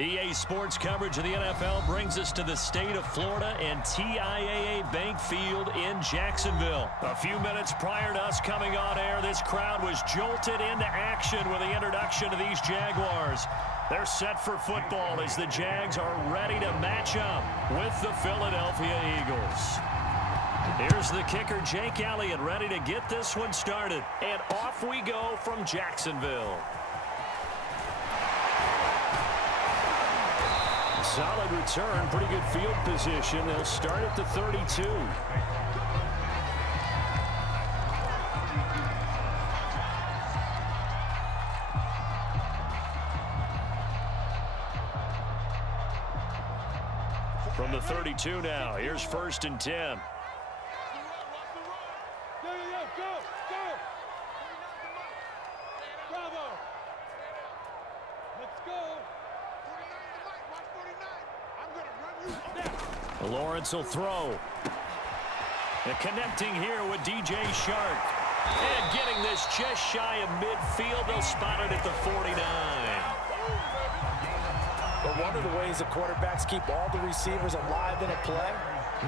EA Sports coverage of the NFL brings us to the state of Florida and TIAA Bank Field in Jacksonville. A few minutes prior to us coming on air, this crowd was jolted into action with the introduction of these Jaguars. They're set for football as the Jags are ready to match up with the Philadelphia Eagles. Here's the kicker, Jake Elliott, ready to get this one started. And off we go from Jacksonville. Solid return, pretty good field position. They'll start at the 32. From the 32 now, here's 1st and 10. Lawrence will throw. And connecting here with DJ Shark. And getting this just shy of midfield. They'll spot it at the 49. But one of the ways the quarterbacks keep all the receivers alive in a play,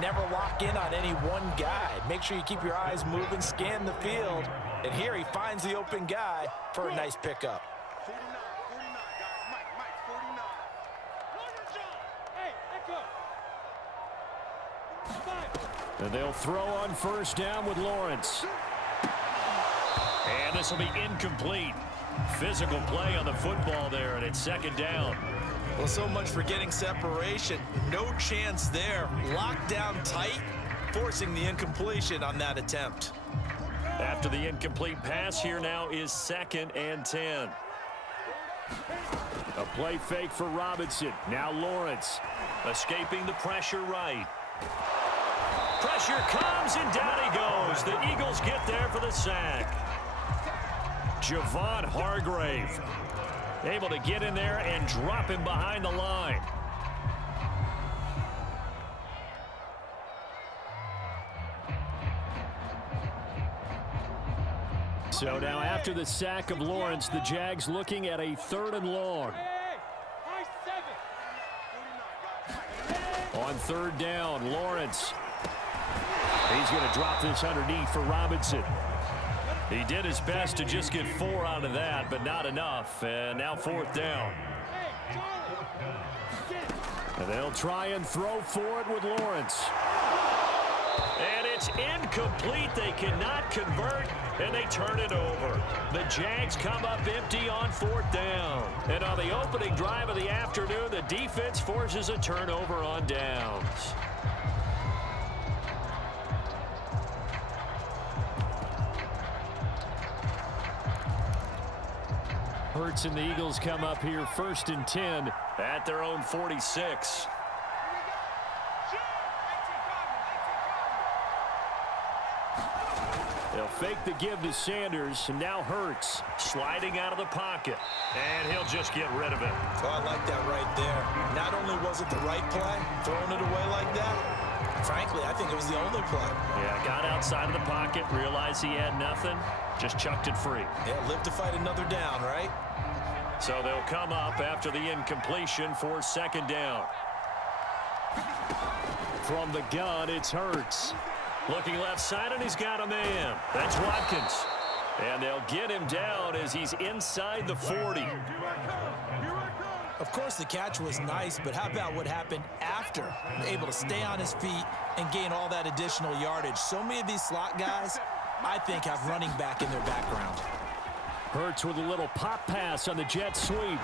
never lock in on any one guy. Make sure you keep your eyes moving, scan the field. And here he finds the open guy for a nice pickup. And they'll throw on 1st down with Lawrence. And this will be incomplete. Physical play on the football there, and it's 2nd down. Well, so much for getting separation. No chance there. Locked down tight, forcing the incompletion on that attempt. After the incomplete pass, here now is 2nd and 10. A play fake for Robinson. Now Lawrence escaping the pressure right. Pressure comes, and down he goes. The Eagles get there for the sack. Javon Hargrave able to get in there and drop him behind the line. So now after the sack of Lawrence, the Jags looking at a 3rd and long. On 3rd down, Lawrence. He's going to drop this underneath for Robinson. He did his best to just get 4 out of that, but not enough. And now 4th down. And they'll try and throw for it with Lawrence. And it's incomplete. They cannot convert, and they turn it over. The Jags come up empty on 4th down. And on the opening drive of the afternoon, the defense forces a turnover on downs. Hurts and the Eagles come up here 1st and 10 at their own 46. They'll fake the give to Sanders, and now Hurts sliding out of the pocket. And he'll just get rid of it. Oh, I like that right there. Not only was it the right play, throwing it away like that, frankly, I think it was the only play. Yeah, got outside of the pocket, realized he had nothing, just chucked it free. Yeah, live to fight another down, right? So they'll come up after the incompletion for 2nd down. From the gun, it's Hurts. Looking left side, and he's got a man. That's Watkins. And they'll get him down as he's inside the 40. Of course, the catch was nice, but how about what happened after? Able to stay on his feet and gain all that additional yardage. So many of these slot guys, I think, have running back in their background. Hurts with a little pop pass on the jet sweep.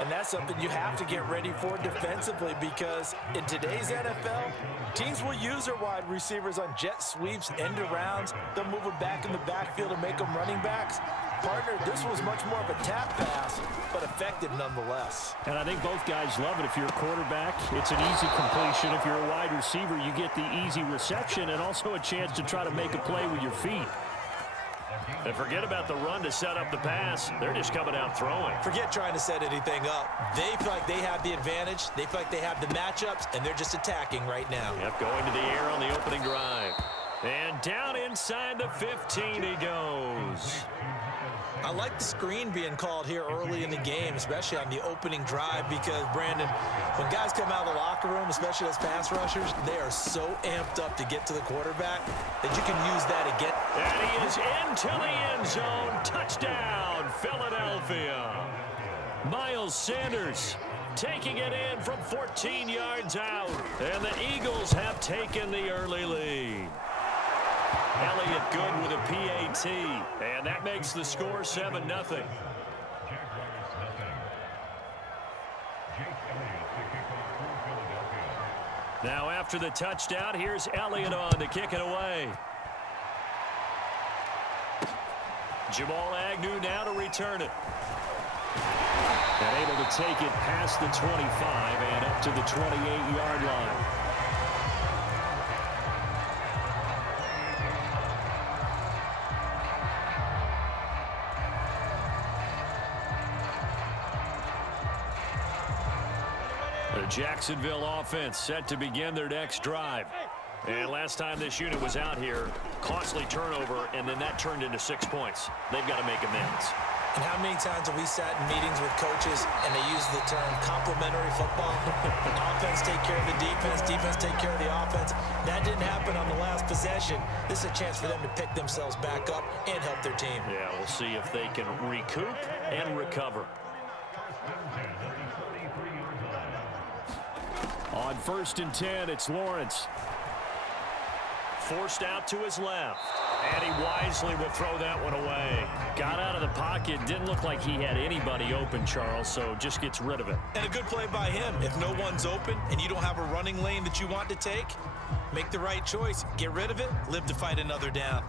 And that's something you have to get ready for defensively, because in today's NFL, teams will use their wide receivers on jet sweeps, end arounds. They'll move them back in the backfield and make them running backs. Partner, this was much more of a tap pass, but effective nonetheless. And I think both guys love it. If you're a quarterback, it's an easy completion. If you're a wide receiver, you get the easy reception and also a chance to try to make a play with your feet. And forget about the run to set up the pass. They're just coming out throwing. Forget trying to set anything up. They feel like they have the advantage. They feel like they have the matchups, and they're just attacking right now. Yep, going to the air on the opening drive. And down inside the 15 he goes. I like the screen being called here early in the game, especially on the opening drive, because, Brandon, when guys come out of the locker room, especially those pass rushers, they are so amped up to get to the quarterback that you can use that again. And he is into the end zone. Touchdown, Philadelphia. Miles Sanders taking it in from 14 yards out. And the Eagles have taken the early lead. Elliott good with a PAT, and that makes the score 7-0. Now after the touchdown, here's Elliott on to kick it away. Jamal Agnew now to return it. And able to take it past the 25 and up to the 28-yard line. The Jacksonville offense set to begin their next drive. And last time this unit was out here, costly turnover, and then that turned into 6 points. They've got to make amends. And how many times have we sat in meetings with coaches and they use the term complementary football? Offense take care of the defense, defense take care of the offense. That didn't happen on the last possession. This is a chance for them to pick themselves back up and help their team. Yeah, we'll see if they can recoup and recover. On 1st and 10, it's Lawrence. Forced out to his left. And he wisely will throw that one away. Got out of the pocket. Didn't look like he had anybody open, Charles, so just gets rid of it. And a good play by him. If no one's open and you don't have a running lane that you want to take, make the right choice. Get rid of it. Live to fight another down.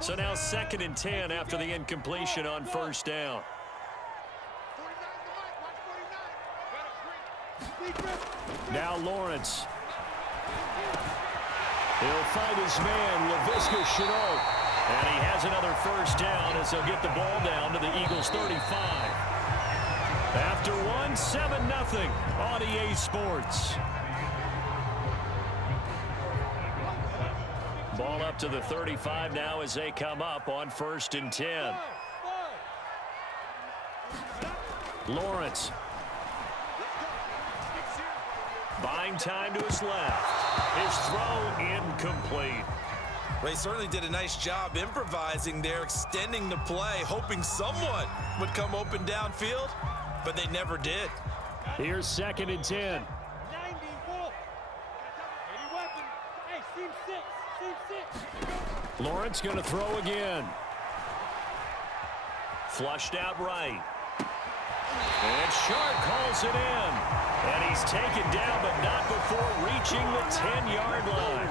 So now 2nd and 10 after the incompletion on 1st down. Now Lawrence. He'll find his man, Laviska Shenault. And he has another 1st down as they'll get the ball down to the Eagles' 35. After one, 7-0 on EA Sports. Ball up to the 35 now as they come up on 1st and 10. Lawrence. Buying time to his left. His throw incomplete. They certainly did a nice job improvising there, extending the play, hoping someone would come open downfield, but they never did. Here's 2nd and 10. Lawrence going to throw again. Flushed out right. And Sharp calls it in. And he's taken down, but not before reaching the 10-yard line.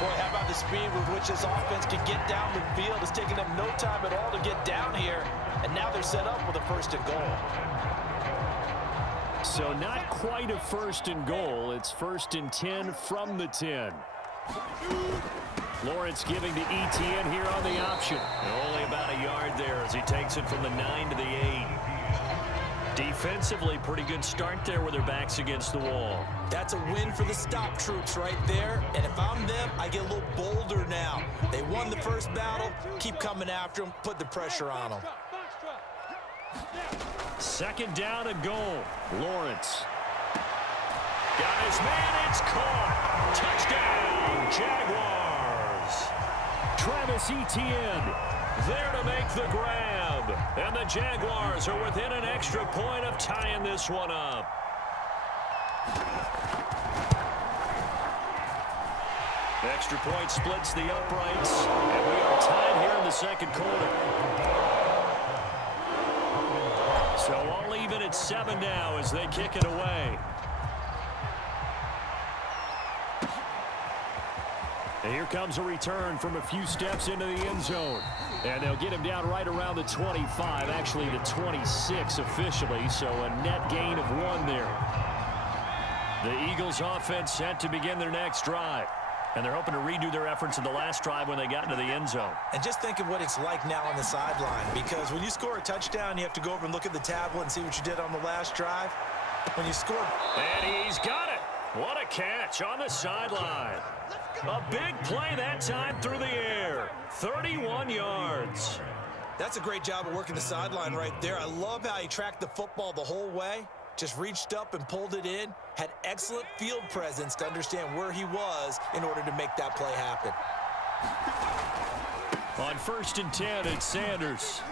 Boy, how about the speed with which this offense can get down the field? It's taken them no time at all to get down here. And now they're set up with a 1st and goal. So not quite a 1st and goal. It's 1st and 10 from the 10. Lawrence giving to Etienne here on the option. And only about a yard there as he takes it from the 9 to the 8. Defensively, pretty good start there with their backs against the wall. That's a win for the stop troops right there. And if I'm them, I get a little bolder now. They won the first battle. Keep coming after them. Put the pressure on them. 2nd down and goal. Lawrence. Got his man. It's caught. Touchdown, Jaguars. Travis Etienne there to make the grab. And the Jaguars are within an extra point of tying this one up. Extra point splits the uprights. And we are tied here in the 2nd quarter. So all even at 7 now as they kick it away. And here comes a return from a few steps into the end zone. And they'll get him down right around the 25, actually the 26 officially, so a net gain of 1 there. The Eagles offense set to begin their next drive. And they're hoping to redo their efforts in the last drive when they got into the end zone. And just think of what it's like now on the sideline, because when you score a touchdown, you have to go over and look at the tablet and see what you did on the last drive. When you score... And he's got it. What a catch on the sideline. A big play that time through the air. 31 yards. That's a great job of working the sideline right there. I love how he tracked the football the whole way. Just reached up and pulled it in. Had excellent field presence to understand where he was in order to make that play happen. On 1st and 10, it's Sanders.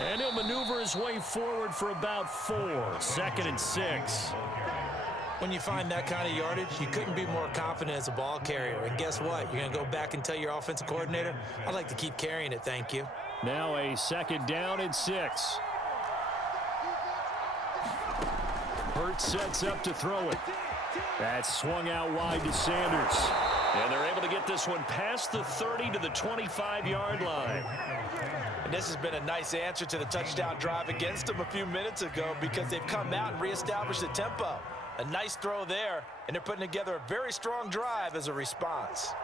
And he'll maneuver his way forward for about 4. 2nd and 6. When you find that kind of yardage, you couldn't be more confident as a ball carrier. And guess what? You're going to go back and tell your offensive coordinator, I'd like to keep carrying it, thank you. Now a 2nd down and 6. Hurts sets up to throw it. That's swung out wide to Sanders. And they're able to get this one past the 30 to the 25-yard line. And this has been a nice answer to the touchdown drive against them a few minutes ago because they've come out and reestablished the tempo. A nice throw there, and they're putting together a very strong drive as a response.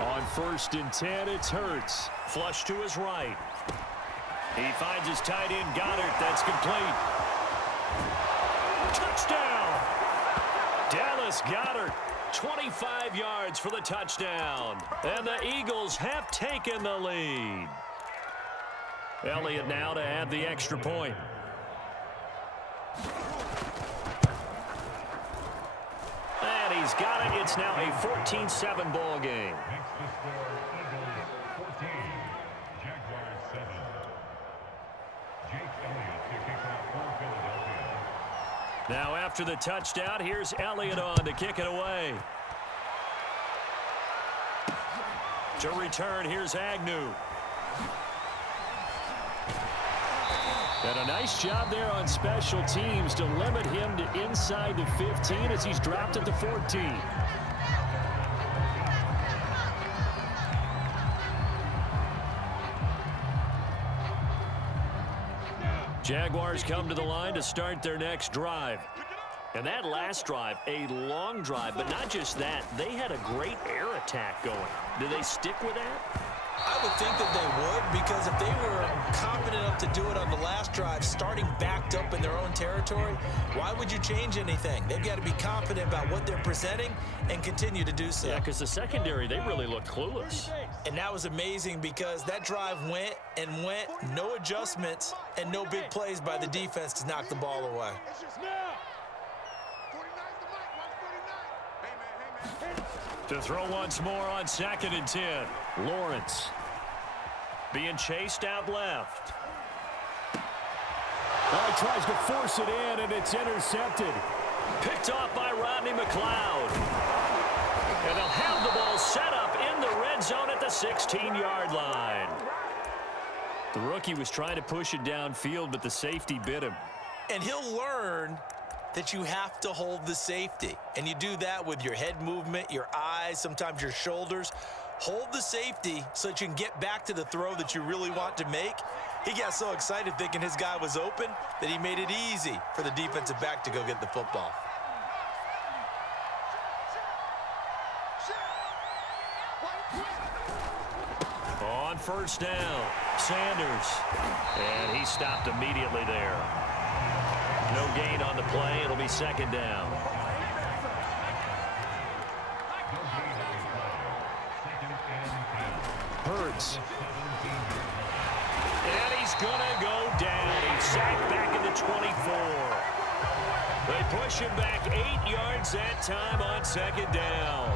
On 1st and 10, it's Hurts. Flush to his right. He finds his tight end, Goddard. That's complete. Touchdown! Dallas Goedert, 25 yards for the touchdown. And the Eagles have taken the lead. Elliott now to add the extra point. And he's got it. It's now a 14-7 ball game. Now after the touchdown, here's Elliott on to kick it away. To return, here's Agnew. And a nice job there on special teams to limit him to inside the 15 as he's dropped at the 14. Jaguars come to the line to start their next drive. And that last drive, a long drive, but not just that. They had a great air attack going. Do they stick with that? I would think that they would, because if they were confident enough to do it on the last drive, starting backed up in their own territory, why would you change anything? They've got to be confident about what they're presenting and continue to do so. Yeah, because the secondary, they really looked clueless. And that was amazing because that drive went and went, no adjustments and no big plays by the defense to knock the ball away. To throw once more on 2nd and 10. Lawrence being chased out left. Well, he tries to force it in, and it's intercepted. Picked off by Rodney McLeod. And they'll have the ball set up in the red zone at the 16-yard line. The rookie was trying to push it downfield, but the safety bit him. And he'll learn that you have to hold the safety. And you do that with your head movement, your eyes, sometimes your shoulders. Hold the safety so that you can get back to the throw that you really want to make. He got so excited thinking his guy was open that he made it easy for the defensive back to go get the football. On 1st down, Sanders. And he stopped immediately there. No gain on the play. It'll be 2nd down. Hurts. And he's going to go down. He's sacked back at the 24. They push him back 8 yards that time on 2nd down.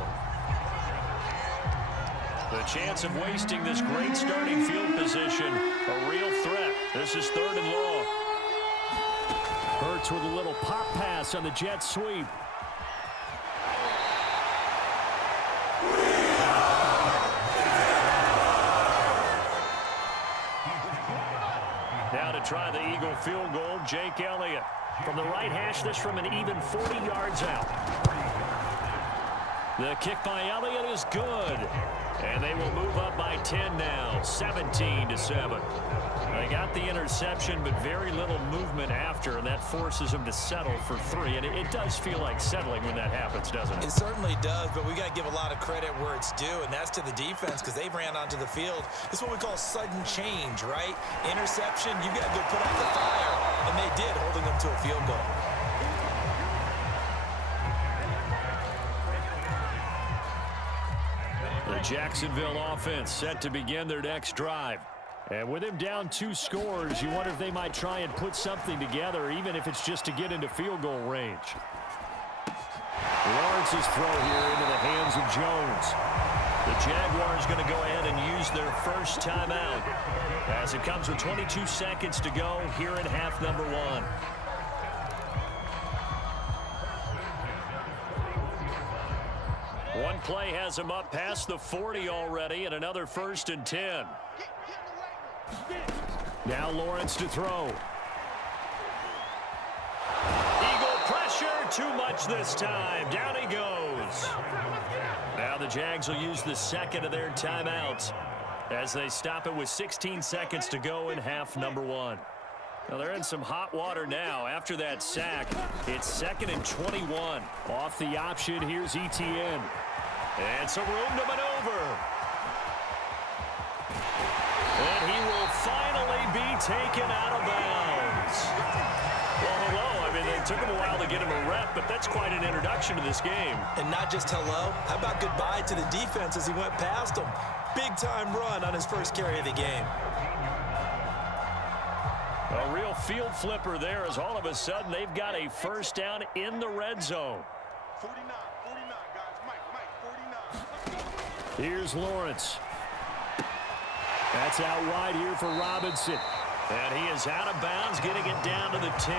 The chance of wasting this great starting field position, a real threat. This is 3rd and long. Hurts with a little pop pass on the jet sweep. Now to try the Eagle field goal, Jake Elliott. From the right hash, this from an even 40 yards out. The kick by Elliott is good. And they will move up by 10 now, 17-7. They got the interception, but very little movement after, and that forces them to settle for 3. And it does feel like settling when that happens, doesn't it? It certainly does, but we got to give a lot of credit where it's due, and that's to the defense because they ran onto the field. This is what we call sudden change, right? Interception, you got to go put out the fire, and they did, holding them to a field goal. The Jacksonville offense set to begin their next drive. And with him down 2 scores, you wonder if they might try and put something together, even if it's just to get into field goal range. Lawrence's throw here into the hands of Jones. The Jaguars going to go ahead and use their first timeout as it comes with 22 seconds to go here in half number 1. One play has him up past the 40 already, and another 1st and 10. Now Lawrence to throw. Eagle pressure, too much this time. Down he goes. Now the Jags will use the second of their timeouts as they stop it with 16 seconds to go in half number 1. Now they're in some hot water now. After that sack, it's 2nd and 21. Off the option, here's Etienne. And some room to maneuver. And he will finally be taken out of bounds. Well, hello. I mean, it took him a while to get him a rep, but that's quite an introduction to this game. And not just hello. How about goodbye to the defense as he went past him? Big-time run on his first carry of the game. A real field flipper there as all of a sudden they've got a first down in the red zone. 49, guys. Mike, 49. Here's Lawrence. That's out wide here for Robinson. And he is out of bounds, getting it down to the 10.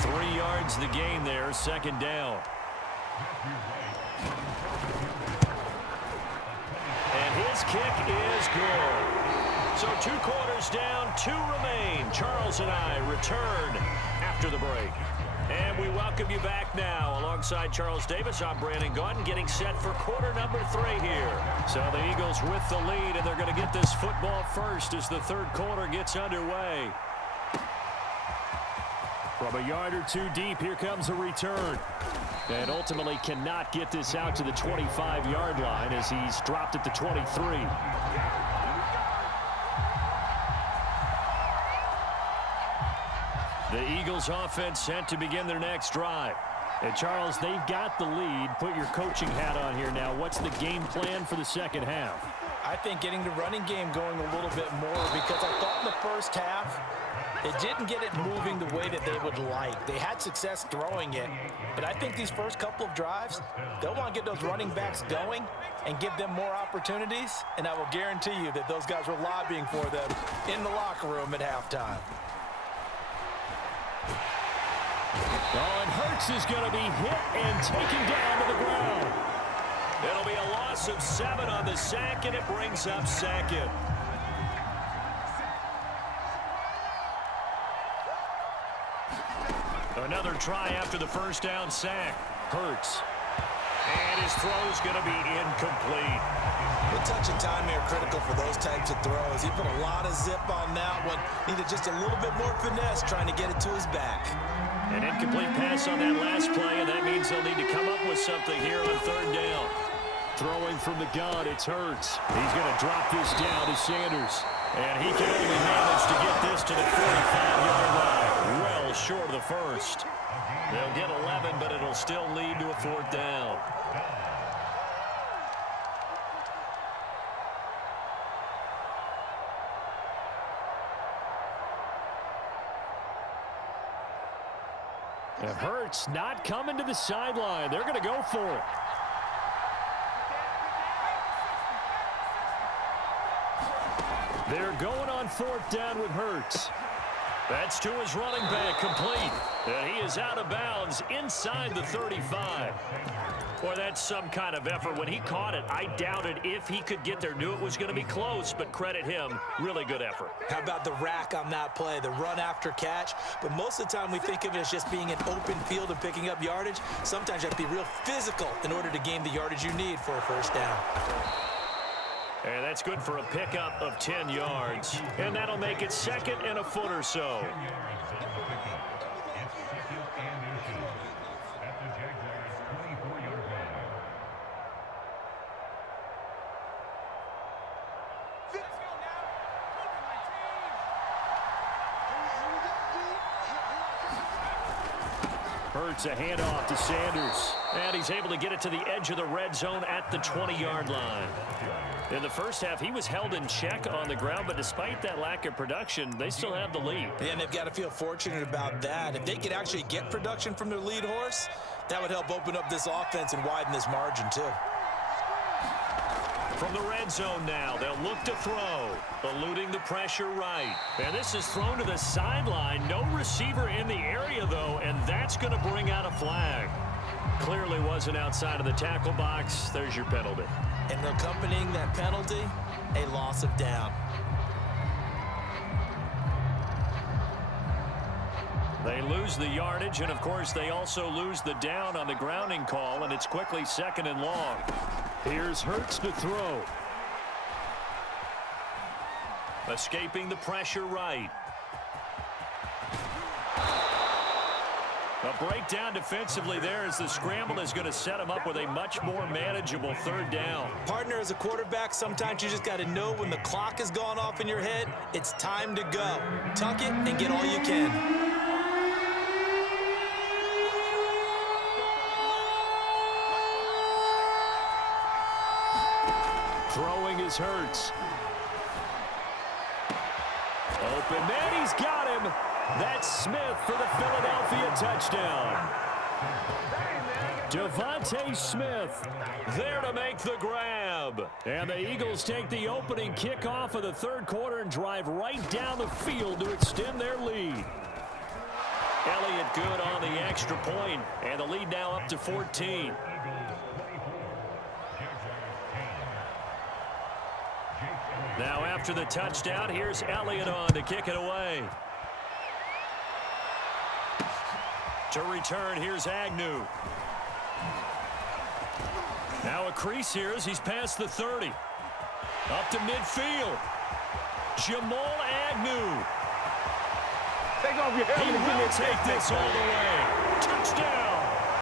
3 yards the gain there, 2nd down. And his kick is good. So 2 quarters down, 2 remain. Charles and I return after the break. And we welcome you back now. Alongside Charles Davis, I'm Brandon Gaudin, getting set for quarter number 3 here. So the Eagles with the lead, and they're going to get this football first as the 3rd quarter gets underway. From a yard or 2 deep, here comes a return. And ultimately cannot get this out to the 25-yard line as he's dropped at the 23. The Eagles offense set to begin their next drive. And Charles, they've got the lead. Put your coaching hat on here now. What's the game plan for the second half? I think getting the running game going a little bit more because I thought in the first half they didn't get it moving the way that they would like. They had success throwing it, but I think these first couple of drives, they'll want to get those running backs going and give them more opportunities, and I will guarantee you that those guys were lobbying for them in the locker room at halftime. Oh, and Hurts is going to be hit and taken down to the ground. It'll be a loss of 7 on the sack, and it brings up 2nd. Another try after the first down sack. Hurts. And his throw's going to be incomplete. The touch and time here critical for those types of throws. He put a lot of zip on that one. Needed just a little bit more finesse trying to get it to his back. An incomplete pass on that last play, and that means they'll need to come up with something here on 3rd down. Throwing from the gun, it's Hurts. He's going to drop this down to Sanders. And he can only manage to get this to the 45-yard line. Well short of the first. They'll get 11, but it'll still lead to a 4th down. And Hurts not coming to the sideline. They're going to go for it. They're going on 4th down with Hurts. That's to his running back, complete. And he is out of bounds inside the 35. Boy, that's some kind of effort. When he caught it, I doubted if he could get there. Knew it was going to be close, but credit him. Really good effort. How about the rack on that play, the run after catch? But most of the time we think of it as just being an open field and picking up yardage. Sometimes you have to be real physical in order to gain the yardage you need for a first down. And that's good for a pickup of 10 yards. And that'll make it 2nd and a foot or so. Hurts a handoff to Sanders. And he's able to get it to the edge of the red zone at the 20-yard line. In the first half, he was held in check on the ground, but despite that lack of production, they still have the lead. And they've got to feel fortunate about that. If they could actually get production from their lead horse, that would help open up this offense and widen this margin too. From the red zone now, they'll look to throw, eluding the pressure right. And this is thrown to the sideline. No receiver in the area, though, and that's going to bring out a flag. Clearly wasn't outside of the tackle box. There's your penalty. And accompanying that penalty, a loss of down. They lose the yardage, and, of course, they also lose the down on the grounding call, and it's quickly 2nd and long. Here's Hurts to throw. Escaping the pressure right. A breakdown defensively there as the scramble is going to set him up with a much more manageable 3rd down. Partner, as a quarterback, sometimes you just got to know when the clock has gone off in your head, it's time to go. Tuck it and get all you can. Throwing is Hurts. Open man, he's got him. That's Smith for the Philadelphia touchdown. Devontae Smith there to make the grab. And the Eagles take the opening kickoff of the 3rd quarter and drive right down the field to extend their lead. Elliott good on the extra point, and the lead now up to 14. Now after the touchdown, here's Elliott on to kick it away. To return, here's Agnew. Now a crease here as he's past the 30. Up to midfield. Jamal Agnew. Take off your helmet. He will take this all the way. Touchdown.